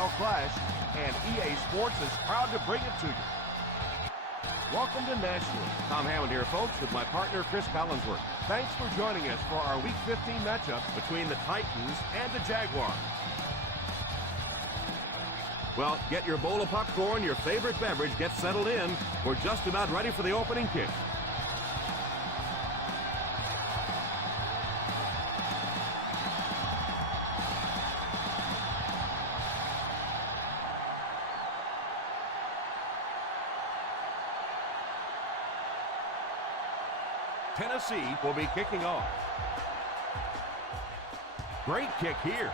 PFFL Clash, and EA Sports is proud to bring it to you. Welcome to Nashville. Tom Hammond here, folks, with my partner, Chris Collinsworth. Thanks for joining us for our Week 15 matchup between the Titans and the Jaguars. Well, get your bowl of popcorn, your favorite beverage, get settled in. We're just about ready for the opening kick. Tennessee will be kicking off. Great kick here.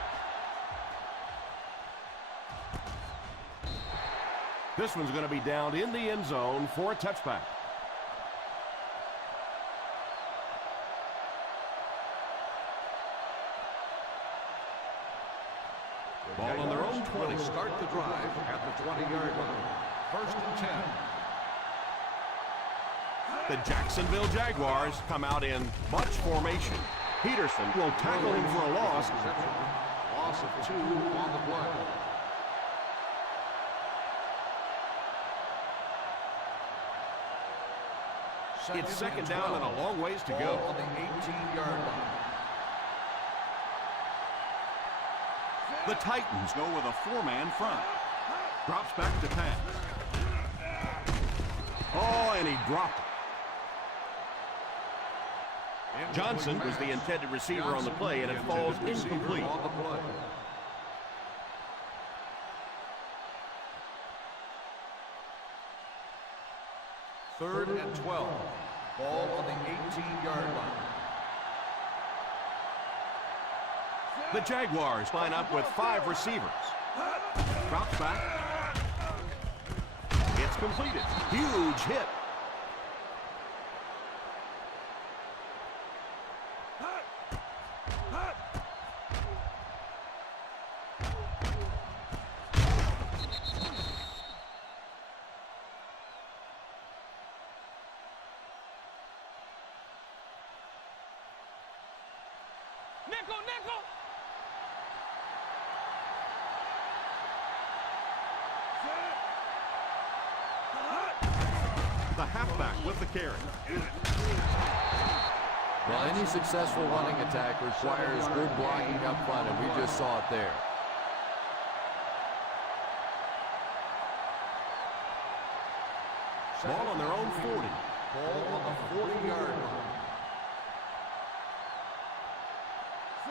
This one's going to be down in the end zone for a touchback. Ball on their own 20. Start the drive at the 20-yard line. 1st and 10. The Jacksonville Jaguars come out in bunch formation. Peterson will tackle him for a loss. Loss of 2 on the play. It's second down and a long ways to go. On the 18-yard line. The Titans go with a 4-man front. Drops back to pass. Oh, and he dropped it. Johnson was the intended receiver on the play, and it falls incomplete. 3rd and 12. Ball on the 18-yard line. The Jaguars line up with 5 receivers. Drops back. It's completed. Huge hit. Nickel! The halfback with the carry. Well, any successful running attack requires good blocking up front, and we just saw it there. Ball on their own 40. Ball on the 40-yard line.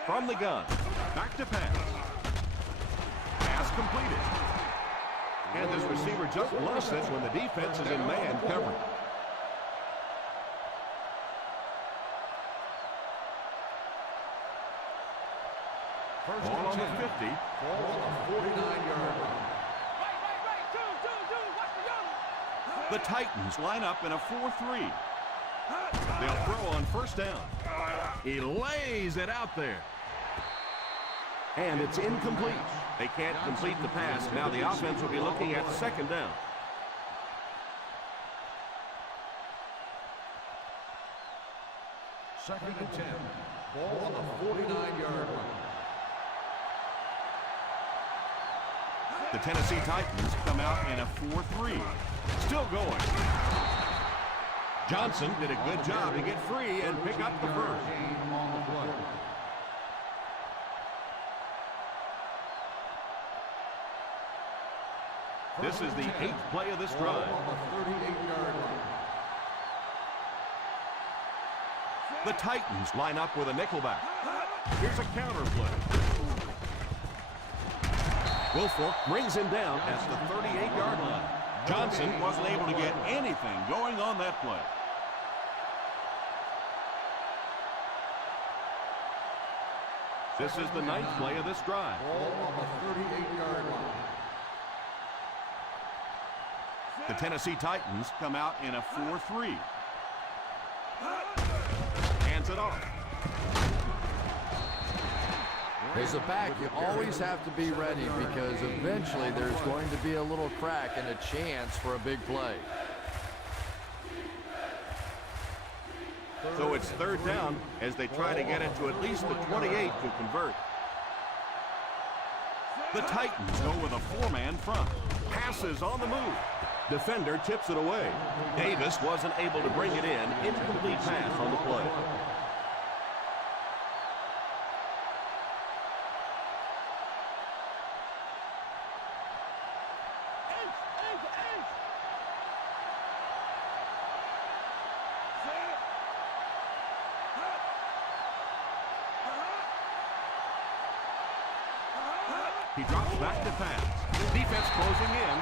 From the gun. Back to pass. Pass completed. And this receiver just lost it when the defense is in man coverage. Ball on the 50. Ball on the 49-yard line. The Titans line up in a 4-3. They'll throw on 1st down. He lays it out there. And it's incomplete. They can't complete the pass. Now the offense will be looking at 2nd down. Second and 10. Ball on the 49-yard line. The Tennessee Titans come out in a 4-3. Still going. Johnson did a good job to get free and pick up the first. This is the 8th play of this drive. The Titans line up with a nickelback. Here's a counter play. Wilfork brings him down at the 38-yard line. Johnson wasn't able to get anything going on that play. This is the 9th play of this drive. Ball on the 38-yard line. The Tennessee Titans come out in a 4-3. Hands it off. As a back, you always have to be ready because eventually there's going to be a little crack and a chance for a big play. So it's 3rd down as they try to get it to at least the 28 to convert. The Titans go with a four-man front. Passes on the move. Defender tips it away. Davis wasn't able to bring it in. Incomplete pass on the play. He drops back to pass. Defense closing in.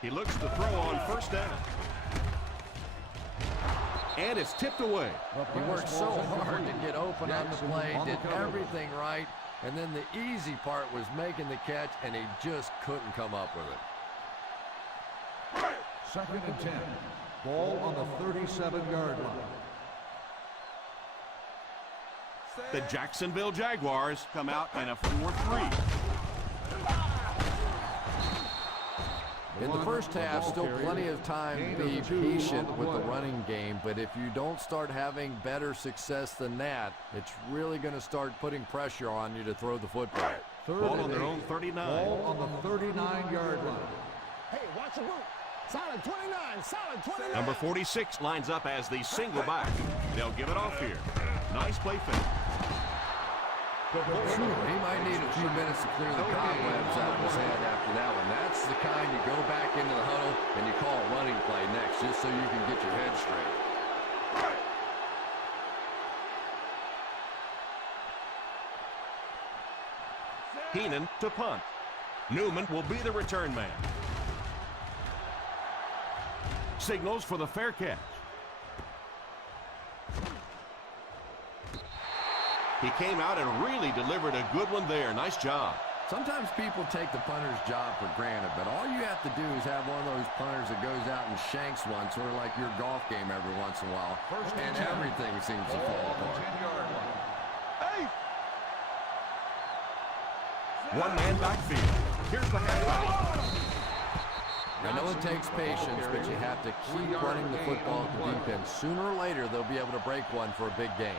He looks to throw on first down. And it's tipped away. He worked so hard to get open on the play, did everything right, and then the easy part was making the catch, and he just couldn't come up with it. 2nd and 10. Ball on the 37-yard line. The Jacksonville Jaguars come out in a 4-3. In the first half, still plenty of time to be patient with the running game, but if you don't start having better success than that, it's really going to start putting pressure on you to throw the football. Ball on their own 39. Ball on the 39-yard line. Hey, watch the boot. Solid 29, solid 29. Number 46 lines up as the single back. They'll give it off here. Nice play finish. He might need a few minutes to clear the cobwebs out of his head after that one. That's the kind you go back into the huddle and you call a running play next just so you can get your head straight. Heenan to punt. Newman will be the return man. Signals for the fair catch. He came out and really delivered a good one there. Nice job. Sometimes people take the punter's job for granted, but all you have to do is have one of those punters that goes out and shanks one, sort of like your golf game every once in a while, and everything seems to fall apart. One-man backfield. Here's the halfback. I know it takes patience, but you have to keep running the football at the deep end. Sooner or later, they'll be able to break one for a big gain.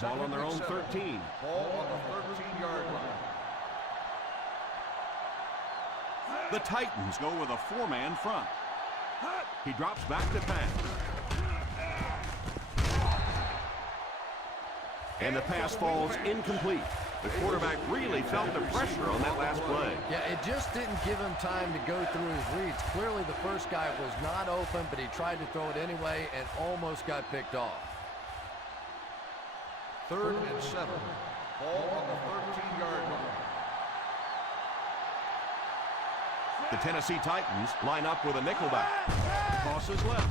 Ball on their own 13. Ball on the 13-yard line. The Titans go with a four-man front. He drops back to pass. And the pass falls incomplete. The quarterback really felt the pressure on that last play. Yeah, it just didn't give him time to go through his reads. Clearly, the first guy was not open, but he tried to throw it anyway and almost got picked off. 3rd and 7. Ball on the 13-yard line. The Tennessee Titans line up with a nickelback. Tosses left.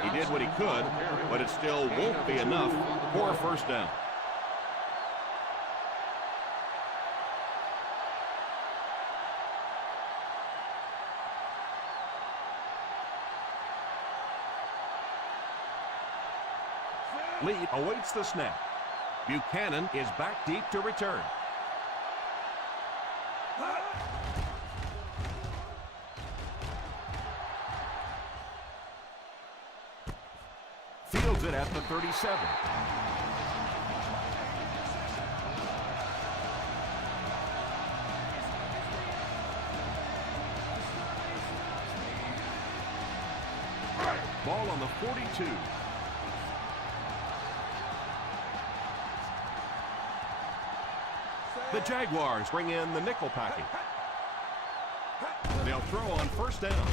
He did what he could, but it still won't be enough for a first down. Lead awaits the snap. Buchanan is back deep to return. Fields it at the 37. Ball on the 42. The Jaguars bring in the nickel package. They'll throw on first down.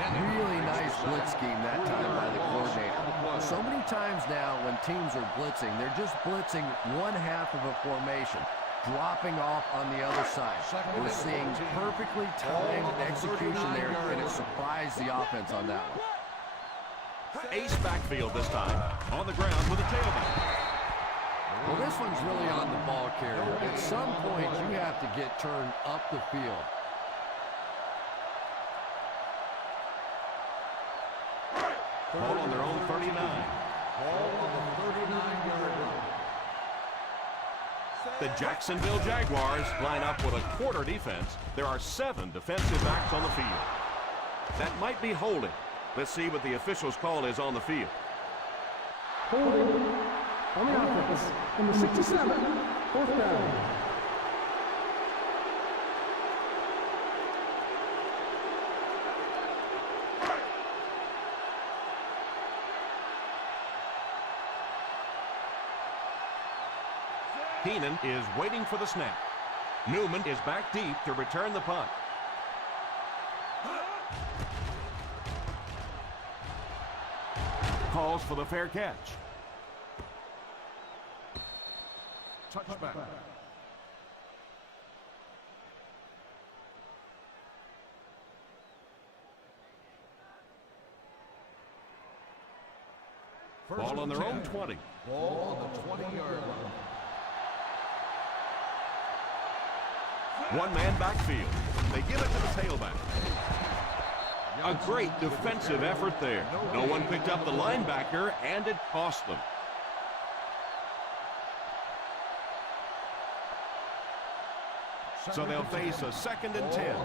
Really nice blitz scheme that time by the coordinator. So many times now when teams are blitzing, they're just blitzing one half of a formation, dropping off on the other side. We're seeing perfectly timed execution there, and it surprised the offense on that one. Ace backfield this time. On the ground with a tailback. Well, this one's really on the ball carrier. At some point, you have to get turned up the field. Ball on their own 39. Ball on the 39-yard line. The Jacksonville Jaguars line up with a quarter defense. There are 7 defensive backs on the field. That might be holding. Let's see what the official's call is on the field. Holding on the offense. Number 67, fourth down. Keenan is waiting for the snap. Newman is back deep to return the punt. Calls for the fair catch. Touchback. Ball on their own 20. Ball on the 20-yard line. One-man backfield. They give it to the tailback. A great defensive effort there. No one picked up the linebacker, and it cost them. So they'll face a 2nd and 10.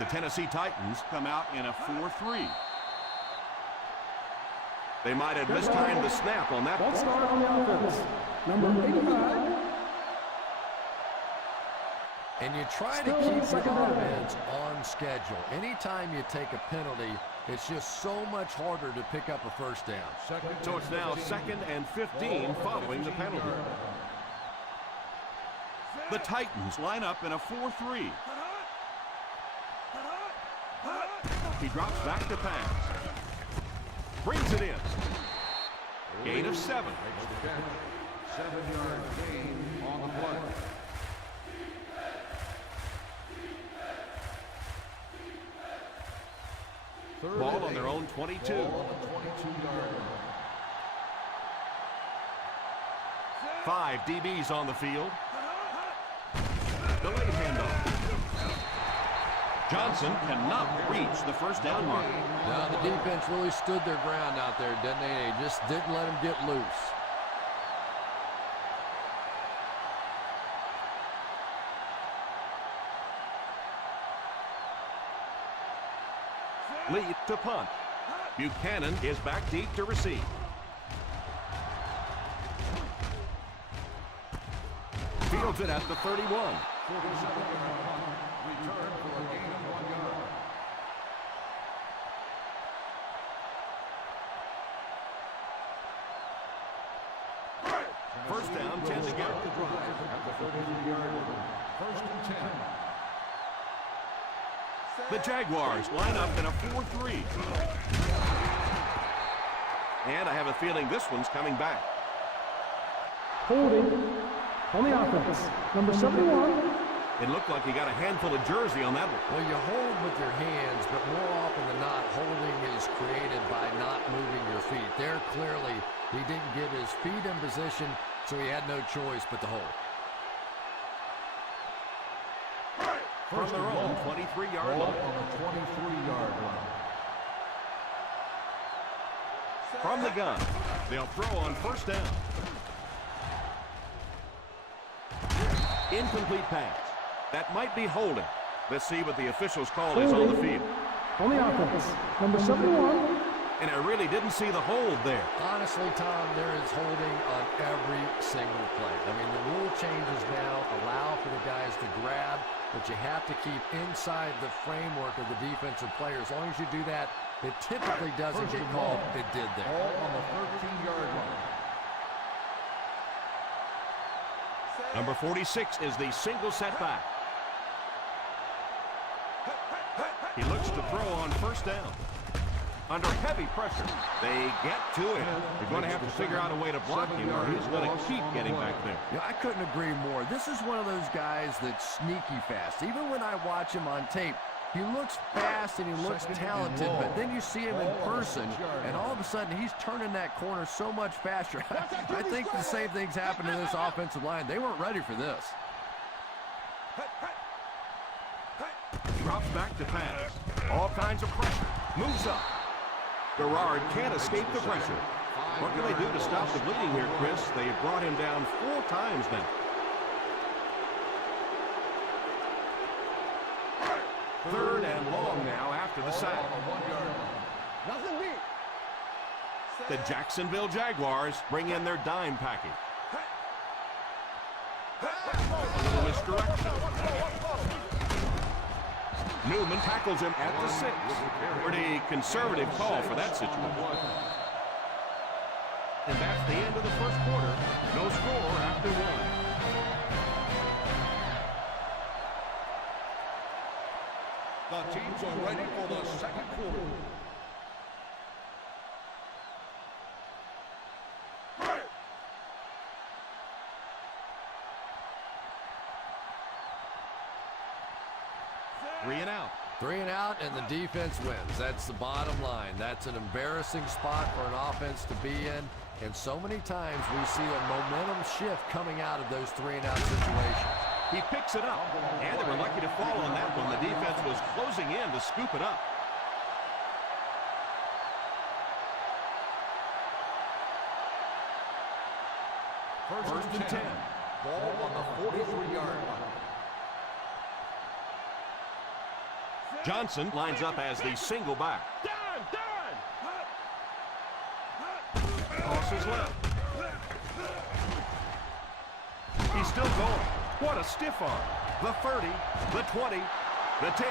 The Tennessee Titans come out in a 4-3. They might have mistimed the snap on that. Let's start on the offense. Number 85. And you try to keep your offense on schedule. Anytime you take a penalty, it's just so much harder to pick up a first down. So it's now 2nd and 15 following the penalty. The Titans line up in a 4-3. He drops back to pass. Brings it in. Gain of 7. 7-yard gain on the play. Ball on their own 22. Ball on the 22-yard line. 5 DBs on the field. Delayed handoff. Johnson cannot reach the first down mark. Now the defense really stood their ground out there, didn't they? They just didn't let him get loose. Lead to punt. Buchanan is back deep to receive. Fields it at the 31. 47-yard punt. Return for a gain of 1 yard. First down, 10 to go. At the 32-yard line. 1st and 10. The Jaguars line up in a 4-3. And I have a feeling this one's coming back. Holding on the offense. Number 71. It looked like he got a handful of jersey on that one. Well, you hold with your hands, but more often than not, holding is created by not moving your feet. There, clearly, he didn't get his feet in position, so he had no choice but to hold. From their own 23-yard Ball line. on the 23-yard line. From the gun, they'll throw on first down. Incomplete pass. That might be holding. Let's see what the official's call is on the field. On the offense. Number 71. And I really didn't see the hold there. Honestly, Tom, there is holding on every single play. I mean, the rule changes now allow for the guys to grab, but you have to keep inside the framework of the defensive player. As long as you do that, it typically doesn't get called. It did there. Ball on the 13-yard line. Number 46 is the single setback. He looks to throw on first down. Under heavy pressure, they get to it. They're going to have to figure out a way to block him, or he's going to keep getting back there. Yeah, I couldn't agree more. This is one of those guys that's sneaky fast. Even when I watch him on tape, He looks fast and he looks talented, but then you see him in person, and all of a sudden he's turning that corner so much faster. I think the same thing's happened to this offensive line. They weren't ready for this. Drops back to pass. All kinds of pressure. Moves up. Garrard can't escape the pressure. What can they do to stop the bleeding here, Chris? They have brought him down 4 times now. Third and long now after the sack. Nothing deep. The Jacksonville Jaguars bring in their dime package. A little misdirection. Newman tackles him at the 6. Pretty conservative call for that situation. And that's the end of the first quarter. No score after 1. The teams are ready for the second quarter. Three and out. 3 and out, and the defense wins. That's the bottom line. That's an embarrassing spot for an offense to be in. And so many times we see a momentum shift coming out of those 3 and out situations. He picks it up, and they were lucky to fall on that one. The defense was closing in to scoop it up. First and 10. Ball on the 43-yard line. Johnson lines up as the single back. Tosses left. He's still going. What a stiff arm. The 30, the 20, the 10,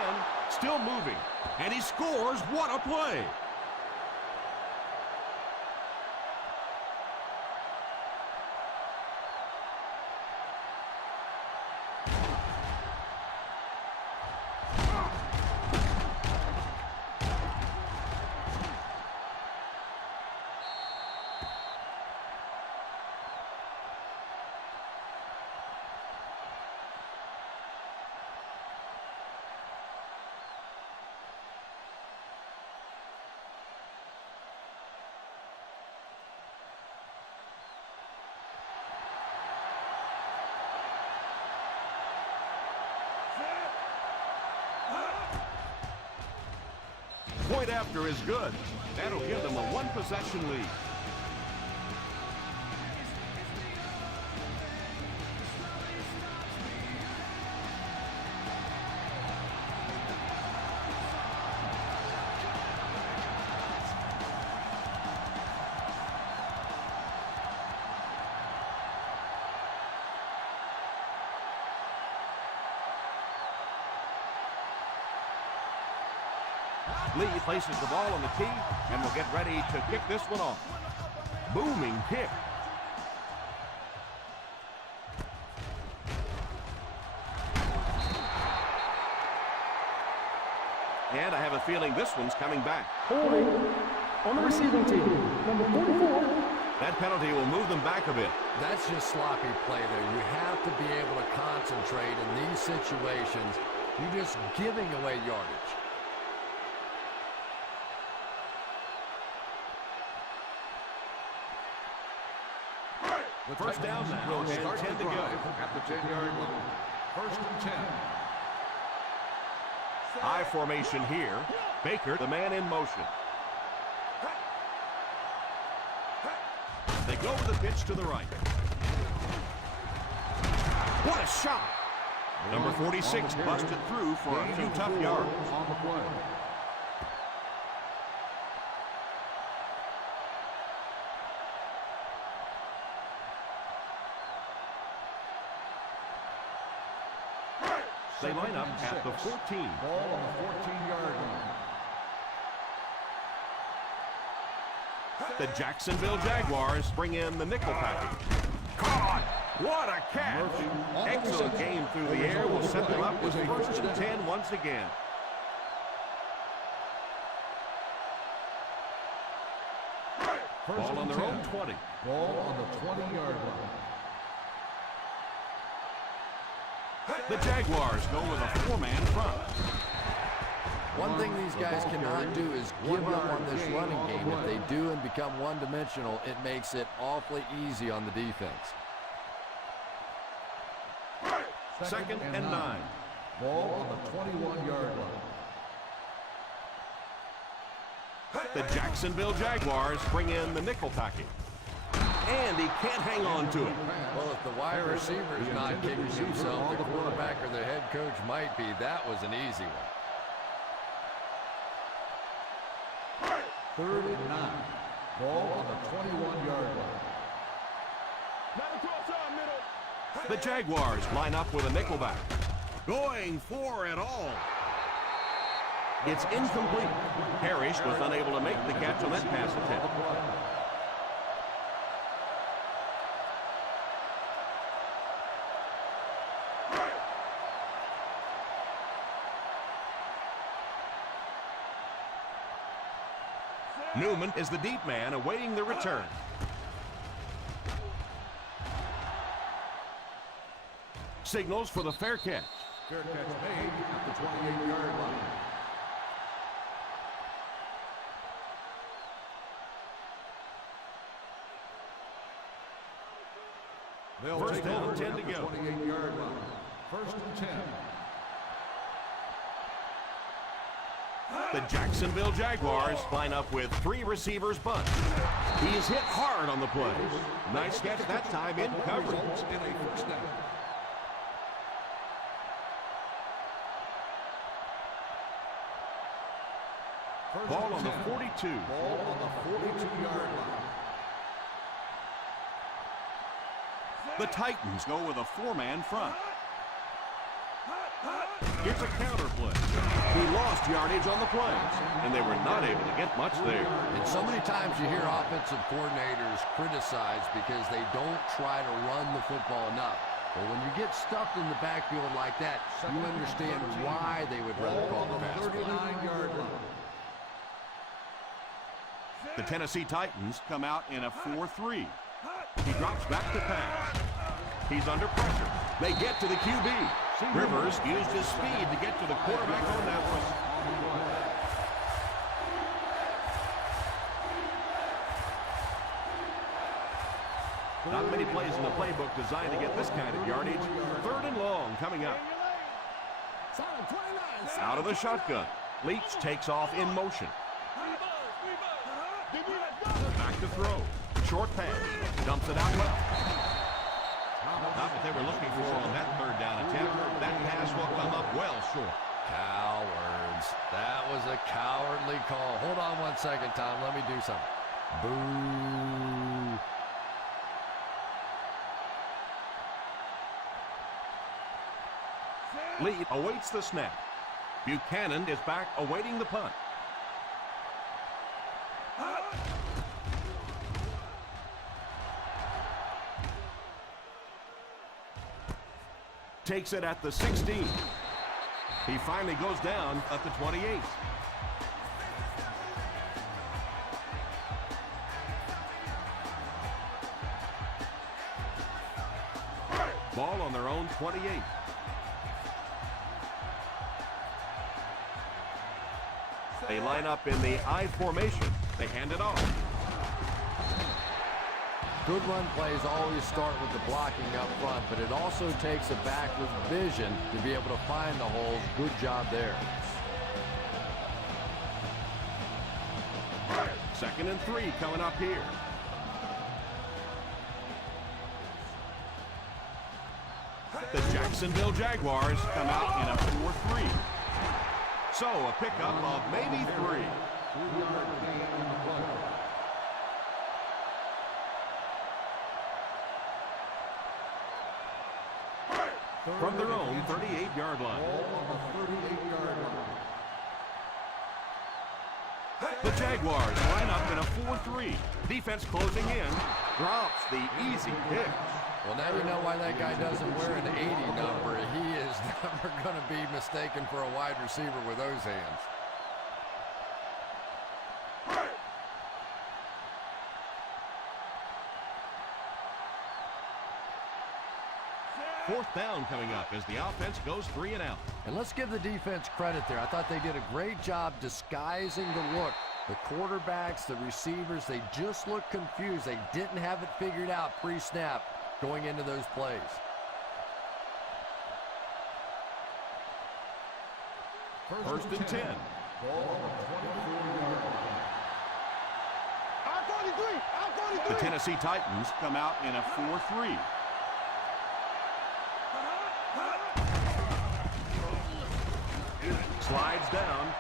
still moving. And he scores. What a play. Point after is good. That'll give them a 1-possession lead. Lee places the ball on the tee and will get ready to kick this one off. Booming kick. And I have a feeling this one's coming back. Holding on the receiving team, number 44. That penalty will move them back a bit. That's just sloppy play there. You have to be able to concentrate in these situations. You're just giving away yardage. The First down now, will and start 10 the to go. drive at the 10-yard line. First and 10. I formation here. Baker, the man in motion. They go with the pitch to the right. What a shot! Number 46 busted through for a few tough yards. On the play. They line up at the 14. Ball on the 14-yard line. The Jacksonville Jaguars bring in the nickel package. Caught! What a catch! Excellent game through the air will set them up with first and 10 once again. Ball on their own 20. Ball on the 20-yard line. The Jaguars go with a 4-man front. One thing these guys cannot do is give up on this running game. If they do and become one-dimensional, it makes it awfully easy on the defense. 2nd and 9. Ball on the 21-yard line. The Jacksonville Jaguars bring in the nickel package. And he can't hang on to it. Well, if the wide receiver is not kicking himself, the quarterback or the head coach might be. That was an easy one. 3rd and 9. Ball on the 21-yard line. The Jaguars line up with a nickelback. Going for it all. It's incomplete. Parrish was unable to make the catch on that pass attempt. Newman is the deep man awaiting the return. Signals for the fair catch. Fair catch made at the 28-yard line. They'll First take down, over 10 at to the go. 28-yard line. 1st and 10. The Jacksonville Jaguars line up with 3 receivers bunt. He's hit hard on the play. Nice catch that time in coverage. Results in a first down. Ball on the 42. Ball on the 42-yard line. The Titans go with a 4-man front. Here's a counter play. He lost yardage on the play, and they were not able to get much there. And so many times you hear offensive coordinators criticized because they don't try to run the football enough. But when you get stuffed in the backfield like that, you understand why they would rather call the pass play. 39-yard line. The Tennessee Titans come out in a 4-3. He drops back to pass. He's under pressure. They get to the QB. Rivers used his speed to get to the quarterback on that one. Not many plays in the playbook designed to get this kind of yardage. 3rd and long coming up. Out of the shotgun. Leach takes off in motion. Back to throw. Short pass. Dumps it out left. Not what they were looking for on that 3rd down attempt. That pass will come up well short. Cowards. That was a cowardly call. Hold on 1 second, Tom. Let me do something. Boo. Lee awaits the snap. Buchanan is back awaiting the punt. Takes it at the 16. He finally goes down at the 28. Ball on their own 28. They line up in the I formation. They hand it off. Good run plays always start with the blocking up front, but it also takes a back with vision to be able to find the holes. Good job there. 2nd and 3 coming up here. The Jacksonville Jaguars come out in a 4-3. So a pickup of maybe 3. From their own 38-yard line. The Jaguars line up in a 4-3. Defense closing in. Drops the easy pitch. Well, now you know why that guy doesn't wear an 80 number. He is never going to be mistaken for a wide receiver with those hands. 4th down coming up as the offense goes 3 and out. And let's give the defense credit there. I thought they did a great job disguising the look. The quarterbacks, the receivers, they just looked confused. They didn't have it figured out pre-snap going into those plays. First and 10. Ball on the 24-yard line. The Tennessee Titans come out in a 4-3. Slides down.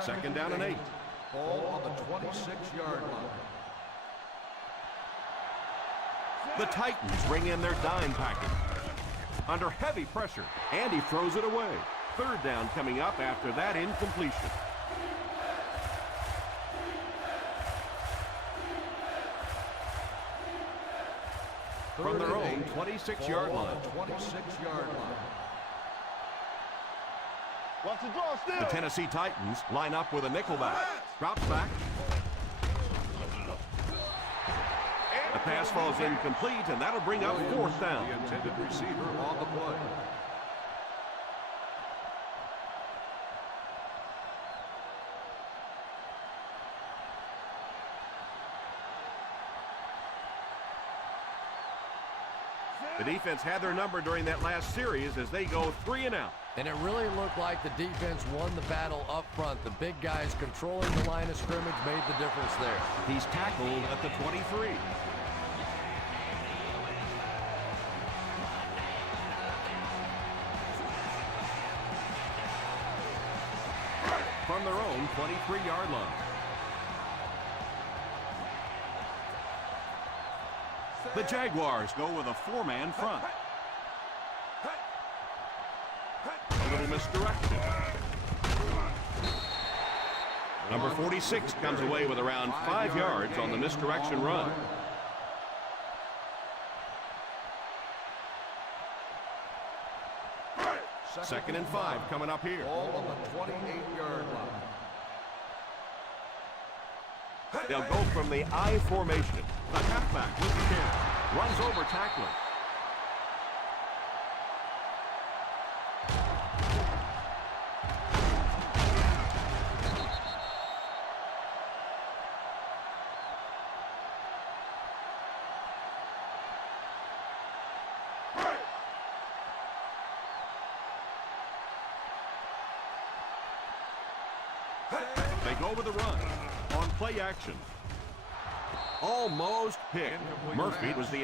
Second down and 8. Ball on the 26-yard line. The Titans bring in their dime package. Under heavy pressure, and he throws it away. 3rd down coming up after that incompletion. From their own 26-yard line. 26-yard line. Watch the draw still. The Tennessee Titans line up with a nickelback. Drops back. The pass falls incomplete, and that'll bring up 4th down. The intended receiver on the play. The defense had their number during that last series as they go 3 and out. And it really looked like the defense won the battle up front. The big guys controlling the line of scrimmage made the difference there. He's tackled at the 23. From their own 23-yard line. The Jaguars go with a 4-man front. A little misdirection. Number 46 comes away with around 5 yards on the misdirection run. Second and 5 coming up here. Ball on the 28-yard line. They'll go from the I formation. The halfback with the carry. Runs over tackler. They go with a run on play action. Almost picked. Murphy was the